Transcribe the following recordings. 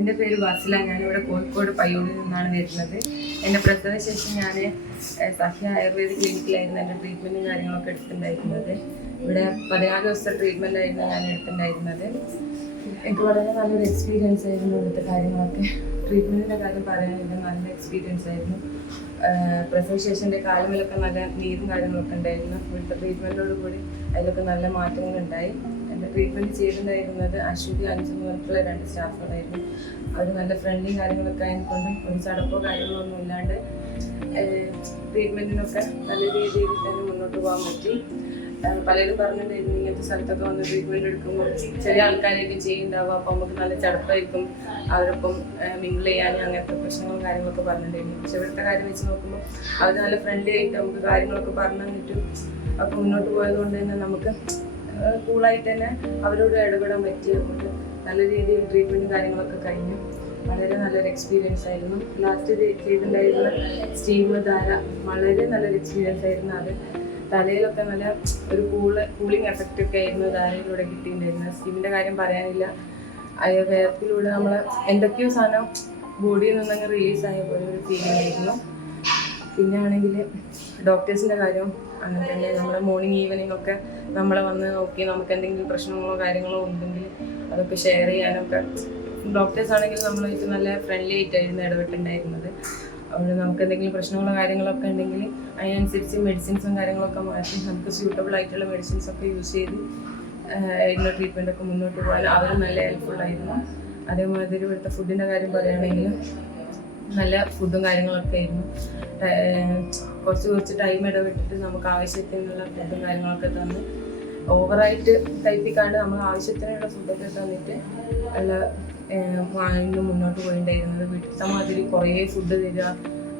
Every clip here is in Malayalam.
എൻ്റെ പേര് ബാസില. ഞാനിവിടെ കോഴിക്കോട് പയ്യൂരിൽ നിന്നാണ് വരുന്നത്. എൻ്റെ പ്രസവശേഷം ഞാൻ സഹ്യ ആയുർവേദിക് ക്ലിനിക്കിലായിരുന്നു എൻ്റെ ട്രീറ്റ്മെൻറ്റും കാര്യങ്ങളൊക്കെ എടുത്തിട്ടുണ്ടായിരുന്നത്. ഇവിടെ 14 ദിവസത്തെ ട്രീറ്റ്മെൻ്റ് ആയിരുന്നു ഞാൻ എടുത്തിട്ടുണ്ടായിരുന്നത്. എനിക്ക് വളരെ നല്ലൊരു എക്സ്പീരിയൻസ് ആയിരുന്നു ഇവിടുത്തെ കാര്യങ്ങളൊക്കെ. ട്രീറ്റ്മെൻറ്റിൻ്റെ കാര്യം പറയാനില്ല, നല്ല എക്സ്പീരിയൻസ് ആയിരുന്നു. പ്രസവശേഷൻ്റെ കാലുകളിലൊക്കെ നല്ല നീരും കാര്യങ്ങളൊക്കെ ഉണ്ടായിരുന്നു. ഇവിടുത്തെ ട്രീറ്റ്മെൻറ്റോട് കൂടി അതിലൊക്കെ നല്ല മാറ്റങ്ങളുണ്ടായി. എൻ്റെ ട്രീറ്റ്മെൻറ്റ് ചെയ്തിട്ടുണ്ടായിരുന്നത് അശ്വതി 5 എന്ന് പറഞ്ഞിട്ടുള്ള 2 സ്റ്റാഫുകളായിരുന്നു. അവർ നല്ല ഫ്രണ്ട്ലി കാര്യങ്ങളൊക്കെ ആയതുകൊണ്ടും ഒരു ചടപ്പോ കാര്യങ്ങളോ ഒന്നും ഇല്ലാണ്ട് ട്രീറ്റ്മെൻറ്റിനൊക്കെ നല്ല രീതിയിൽ തന്നെ മുന്നോട്ട് പോകാൻ പറ്റി. പലരും പറഞ്ഞിട്ടുണ്ടായിരുന്നു ഇങ്ങനത്തെ സ്ഥലത്തൊക്കെ വന്ന് ട്രീറ്റ്മെൻറ്റ് എടുക്കുമ്പോൾ ചെറിയ ആൾക്കാരെയൊക്കെ ചെയ്യുന്നുണ്ടാവും, അപ്പോൾ നമുക്ക് നല്ല ചടപ്പായിരിക്കും അവരൊപ്പം മിങ്കിൾ ചെയ്യാനും അങ്ങനത്തെ പ്രശ്നങ്ങളും കാര്യങ്ങളൊക്കെ പറഞ്ഞിട്ടുണ്ടായിരുന്നു. പക്ഷെ ഇവിടുത്തെ കാര്യം വെച്ച് നോക്കുമ്പോൾ അവർ നല്ല ഫ്രണ്ട്ലി ആയിട്ട് നമുക്ക് കാര്യങ്ങളൊക്കെ പറഞ്ഞു തന്നിട്ടും ഒക്കെ മുന്നോട്ട് പോയത് കൊണ്ട് തന്നെ നമുക്ക് കൂളായിട്ട് തന്നെ അവരോട് ഇടപെടാൻ പറ്റിയതുകൊണ്ട് നല്ല രീതിയിൽ ട്രീറ്റ്മെൻറ്റും കാര്യങ്ങളൊക്കെ കഴിഞ്ഞു. വളരെ നല്ലൊരു എക്സ്പീരിയൻസ് ആയിരുന്നു. ലാസ്റ്റ് ചെയ്തിട്ടുണ്ടായിരുന്ന സ്റ്റീം ധാര വളരെ നല്ലൊരു എക്സ്പീരിയൻസ് ആയിരുന്നു. അത് തലയിലൊക്കെ നല്ല ഒരു കൂളിംഗ് എഫക്റ്റ് ഒക്കെ ആയിരുന്നു ധാരയിലൂടെ കിട്ടിയിട്ടുണ്ടായിരുന്നത്. സ്റ്റീമിൻ്റെ കാര്യം പറയാനില്ല, വേർപ്പിലൂടെ നമ്മൾ എന്തൊക്കെയോ സാധനം ബോഡിയിൽ നിന്നങ്ങ് റിലീസായ പോലെ ഒരു ഫീലിംഗ് ആയിരുന്നു. പിന്നെ ആണെങ്കിൽ ഡോക്ടേഴ്സിൻ്റെ കാര്യം അങ്ങനെ തന്നെ. നമ്മൾ മോർണിംഗ് ഈവനിങ് ഒക്കെ നമ്മളെ വന്ന് നോക്കി നമുക്ക് എന്തെങ്കിലും പ്രശ്നങ്ങളോ കാര്യങ്ങളോ ഉണ്ടെങ്കിൽ അതൊക്കെ ഷെയർ ചെയ്യാനൊക്കെ ഡോക്ടേഴ്സ് ആണെങ്കിൽ നമ്മളായിട്ട് നല്ല ഫ്രണ്ട്ലി ആയിട്ടായിരുന്നു ഇടപെട്ടുണ്ടായിരുന്നത്. അതുകൊണ്ട് നമുക്ക് എന്തെങ്കിലും പ്രശ്നങ്ങളോ കാര്യങ്ങളൊക്കെ ഉണ്ടെങ്കിൽ അതിനനുസരിച്ച് മെഡിസിൻസും കാര്യങ്ങളൊക്കെ മാറ്റി നമുക്ക് സ്യൂട്ടബിൾ ആയിട്ടുള്ള മെഡിസിൻസൊക്കെ യൂസ് ചെയ്ത് ഇന്ന ട്രീറ്റ്മെൻറ്റൊക്കെ മുന്നോട്ട് പോകാൻ അവർ നല്ല ഹെൽപ്ഫുള്ളായിരുന്നു. അതേമാതിരി ഇവിടുത്തെ ഫുഡിൻ്റെ കാര്യം പറയുകയാണെങ്കിൽ നല്ല ഫുഡും കാര്യങ്ങളൊക്കെ ആയിരുന്നു. കുറച്ച് ടൈം ഇടവിട്ടിട്ട് നമുക്ക് ആവശ്യത്തിനുള്ള ഫുഡും കാര്യങ്ങളൊക്കെ തന്ന് ഓവറായിട്ട് കഴിപ്പിക്കാണ്ട് നമ്മൾ ആവശ്യത്തിനുള്ള ഫുഡൊക്കെ തന്നിട്ട് നല്ല വാങ്ങി മുന്നോട്ട് പോയിട്ടുണ്ടായിരുന്നത്. വീട്ടിലത്തെ മാതിരി കുറേ ഫുഡ് തരിക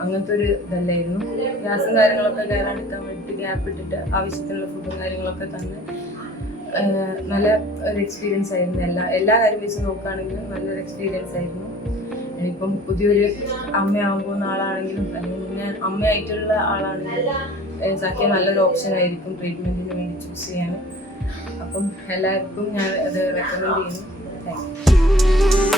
അങ്ങനത്തെ ഒരു ഇതല്ലായിരുന്നു. ഗ്യാസും കാര്യങ്ങളൊക്കെ കയറാണ്ടിരിക്കാൻ വേണ്ടിയിട്ട് ഗ്യാപ്പ് ഇട്ടിട്ട് ആവശ്യത്തിനുള്ള ഫുഡും കാര്യങ്ങളൊക്കെ തന്ന് നല്ല ഒരു എക്സ്പീരിയൻസ് ആയിരുന്നു. എല്ലാ കാര്യം വെച്ച് നോക്കുകയാണെങ്കിലും നല്ലൊരു എക്സ്പീരിയൻസ് ആയിരുന്നു. ഇപ്പം പുതിയൊരു അമ്മയാകുമ്പോൾ ആളാണെങ്കിലും അല്ലെങ്കിൽ ഞാൻ അമ്മയായിട്ടുള്ള ആളാണെങ്കിലും സഖ്യ നല്ലൊരു ഓപ്ഷൻ ആയിരിക്കും ട്രീറ്റ്മെൻറ്റിന് വേണ്ടി ചൂസ് ചെയ്യാൻ. അപ്പം എല്ലാവർക്കും ഞാൻ അത് റെക്കമെൻഡ് ചെയ്യുന്നു. Thank you.